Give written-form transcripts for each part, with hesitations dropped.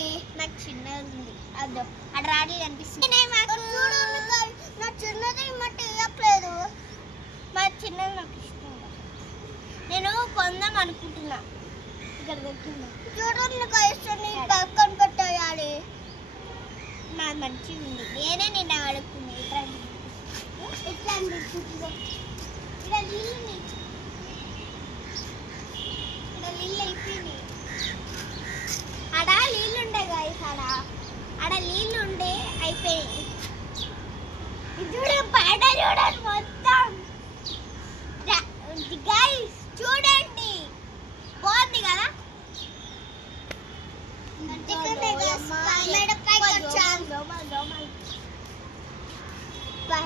చూడండి నాకు చిన్నది ఉంది అదో అక్కడ రాడి అనిపిస్తుంది నా చిన్నది మట్టి ఇవ్వట్లేదు మా చిన్నది నాకు ఇష్టం నేను కొందాం అనుకుంటున్నా ఇక్కడ దొరికింది చూడండి పక్కన పెట్టేయాలి నాది మంచిగా ఉంది నేనే నిన్న అడుగుతుంది ఇట్లా ఇక్కడ నీళ్ళు ఇక్కడ నీళ్ళు అయిపోయినాయి ఆడ నీళ్ళు ఉండే గాయస్ ఆడ నీళ్ళు ఉండే అయిపోయాయి చూడ బయట చూడండి మొత్తం గాయస్ చూడండి బాగుంది కదా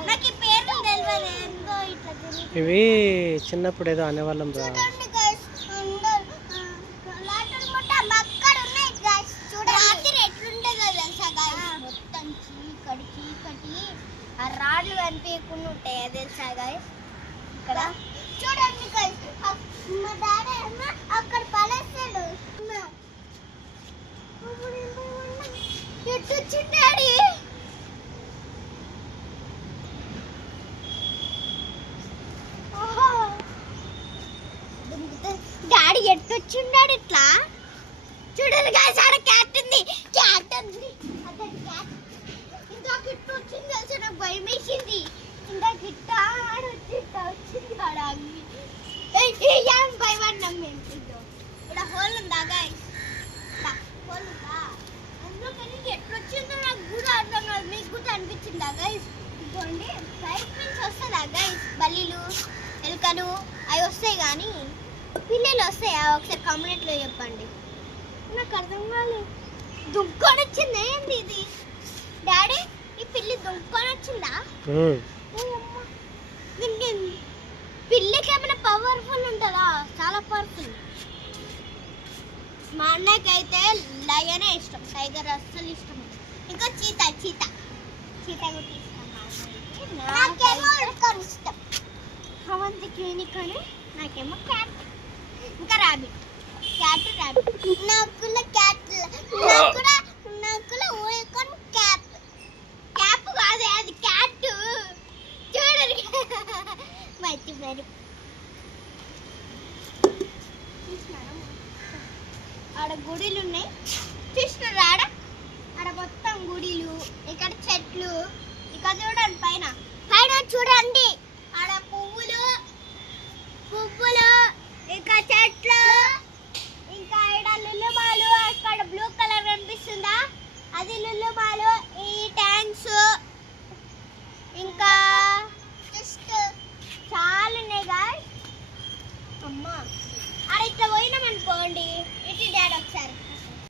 నాకు ఈ పేరు తెలియదు ఎంతో ఇట్లా ఇవి చిన్నప్పుడు ఏదో అనేవాళ్ళం రా ఆ రాళ్ళు కనిపించకుండా ఉంటాయి తెలుసా గాయస్ ఇక్కడ చూడండి గాయస్ మా డాడీ అక్కడ పడేసాడు ఎటు వచ్చింది డాడీ డాడీ ఎటు వచ్చిండాడు ఇట్లా చూడండి గాయస్ ఆడ క్యాట్ ఉంది అదే క్యాట్ ఇందాక ఇట్టు వచ్చింది తెలుసా నాకు భయం వేసింది ఇందాక ఇట్ట వచ్చింది ఆడ ఏం భయపడినాం మేము ఇక్కడ హోల్ ఉందా గాయస్ హోల్ ఉందా అందులో కానీ ఎట్లా వచ్చిందో నాకు కూడా అర్థం కాదు మీకు కూడా అనిపించిందా గాయస్ ఇదిగోండి బయట నుంచి వస్తుందా గాయస్ బల్లీలు ఎలుకలు అవి వస్తాయి కానీ పిల్లలు వస్తాయా ఒకసారి కామెంట్లో చెప్పండి నాకు అర్థం కాలేదు దుంకొని వచ్చింది ఏంది ఇది డాడీ ఈ పిల్లి దుంకొని వచ్చిందా పిల్లికి ఏమైనా పవర్ఫుల్ ఉంటుందా చాలా పవర్ఫుల్ మా అన్నకైతే లయనే ఇష్టం టైగర్ అస్సలు ఇష్టం ఇంకా చీతా కూడా ఇష్టం ఇష్టం అవంతికి కానీ నాకేమో క్యాట్ ఇంకా ర్యాబిట్ నాకు క్యాప్ కాదే అది క్యాట్ చూడండి మర్చిపోయారు ఆడ గుడిలు ఉన్నాయి చూసినారా ఆడ మొత్తం గుడిలు ఇక్కడ చెట్లు ఇక్కడ చూడండి పైన చూడండి ఆడ పువ్వులు ఇంకా చెట్లు